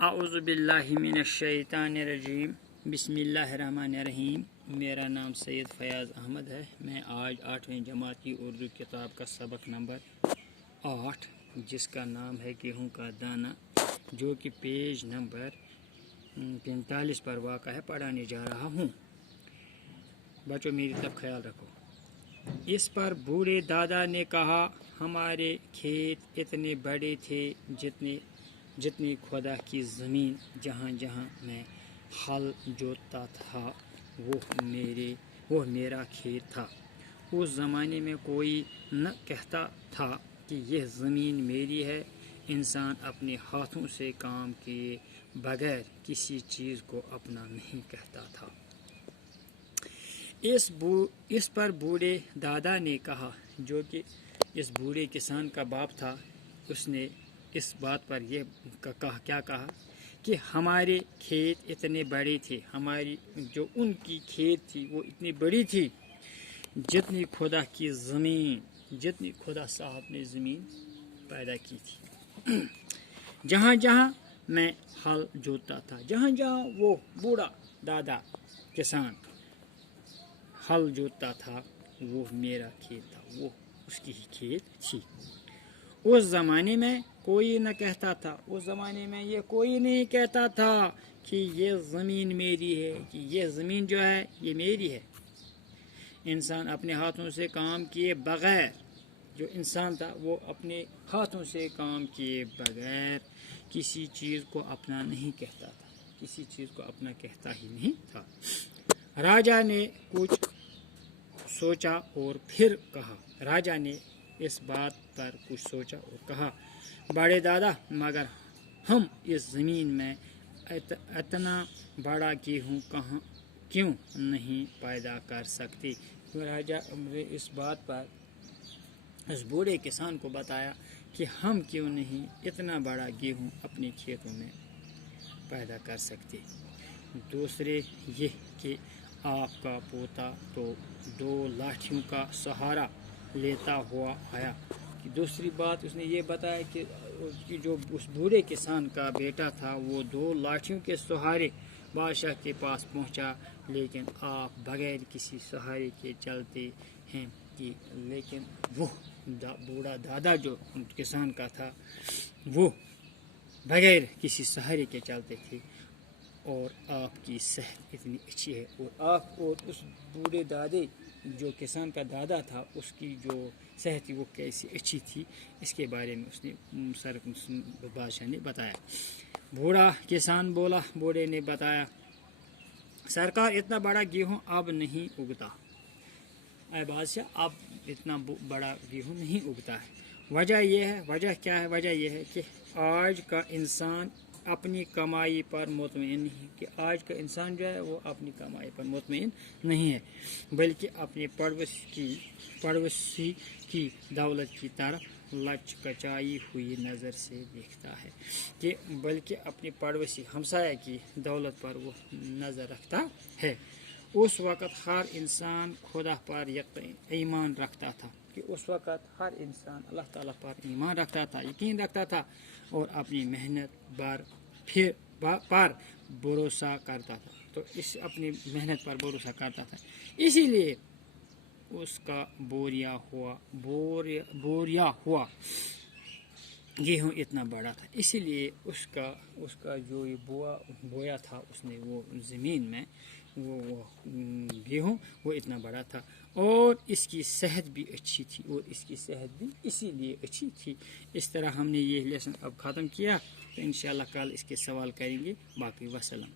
اعوذ باللہ من الشیطان الرجیم بسم اللہ الرحمن الرحیم۔ میرا نام سید فیاض احمد ہے۔ میں آج 8ویں جماعت کی اردو کتاب کا سبق نمبر 8 جس کا نام ہے گیہوں کا دانہ، جو کہ پیج نمبر 45 پر واقع ہے، پڑھانے جا رہا ہوں۔ بچوں میری طرف خیال رکھو۔ اس پر بوڑھے دادا نے کہا، ہمارے کھیت اتنے بڑے تھے جتنی خدا کی زمین۔ جہاں جہاں میں ہل جوتتا تھا وہ میرا کھیت تھا۔ اس زمانے میں کوئی نہ کہتا تھا کہ یہ زمین میری ہے۔ انسان اپنے ہاتھوں سے کام کیے بغیر کسی چیز کو اپنا نہیں کہتا تھا۔ اس پر بوڑھے دادا نے کہا، جو کہ اس بوڑھے کسان کا باپ تھا، اس نے اس بات پر یہ کیا کہا کہ ہمارے کھیت اتنے بڑے تھے، ہماری جو ان کی کھیت تھی وہ اتنی بڑی تھی جتنی خدا کی زمین، جتنی خدا صاحب نے زمین پیدا کی تھی۔ جہاں جہاں میں ہل جوتتا تھا، جہاں جہاں وہ بوڑھا دادا کسان ہل جوتتا تھا، وہ میرا کھیت تھا، وہ اس کی ہی کھیت تھی۔ اس زمانے میں کوئی نہ کہتا تھا، اس زمانے میں یہ کوئی نہیں کہتا تھا کہ یہ زمین میری ہے، کہ یہ زمین جو ہے یہ میری ہے۔ انسان اپنے ہاتھوں سے کام کیے بغیر، جو انسان تھا وہ اپنے ہاتھوں سے کام کیے بغیر کسی چیز کو اپنا نہیں کہتا تھا، کسی چیز کو اپنا کہتا ہی نہیں تھا۔ راجا نے کچھ سوچا اور پھر کہا، راجا نے اس بات پر کچھ سوچا اور کہا، بڑے دادا، مگر ہم اس زمین میں اتنا بڑا گیہوں کیوں نہیں پیدا کر سکتے؟ راجا نے اس بات پر اس بوڑھے کسان کو بتایا کہ ہم کیوں نہیں اتنا بڑا گیہوں اپنے کھیتوں میں پیدا کر سکتے۔ دوسرے یہ کہ آپ کا پوتا تو 2 لاٹھیوں کا سہارا لیتا ہوا آیا۔ دوسری بات اس نے یہ بتایا کہ جو اس بوڑھے کسان کا بیٹا تھا وہ 2 لاٹھیوں کے سہارے بادشاہ کے پاس پہنچا، لیکن آپ بغیر کسی سہارے کے چلتے ہیں۔ لیکن وہ بوڑھا دادا جو کسان کا تھا وہ بغیر کسی سہارے کے چلتے تھے، اور آپ کی صحت اتنی اچھی ہے، اور آپ اور اس بوڑھے دادے جو کسان کا دادا تھا اس کی جو صحت تھی وہ کیسی اچھی تھی، اس کے بارے میں اس نے بادشاہ نے بتایا۔ بوڑھا کسان بولا، بوڑھے نے بتایا، سرکار اتنا بڑا گیہوں اب نہیں اگتا، اے بادشاہ اب اتنا بڑا گیہوں نہیں اگتا ہے۔ وجہ یہ ہے، وجہ کیا ہے؟ وجہ یہ ہے کہ آج کا انسان اپنی کمائی پر مطمئن نہیں، کہ آج کا انسان جو ہے وہ اپنی کمائی پر مطمئن نہیں ہے، بلکہ اپنی پڑوسی کی دولت کی طرف لچکچائی ہوئی نظر سے دیکھتا ہے، کہ بلکہ اپنی پڑوسی ہمسایہ کی دولت پر وہ نظر رکھتا ہے۔ اس وقت ہر انسان خدا پر ایمان رکھتا تھا، کہ اس وقت ہر انسان اللہ تعالیٰ پر ایمان رکھتا تھا، یقین رکھتا تھا، اور اپنی محنت پر بھروسہ کرتا تھا، تو اپنی محنت پر بھروسہ کرتا تھا، اسی لیے اس کا بوریا ہوا گیہوں اتنا بڑا تھا، اسی لیے اس کا جو بویا تھا اس نے وہ زمین میں وہ گیہوں وہ اتنا بڑا تھا، اور اس کی صحت بھی اچھی تھی، اور اس کی صحت بھی اسی لیے اچھی تھی۔ اس طرح ہم نے یہ لیسن اب ختم کیا، تو انشاءاللہ کل اس کے سوال کریں گے۔ باقی وسلام۔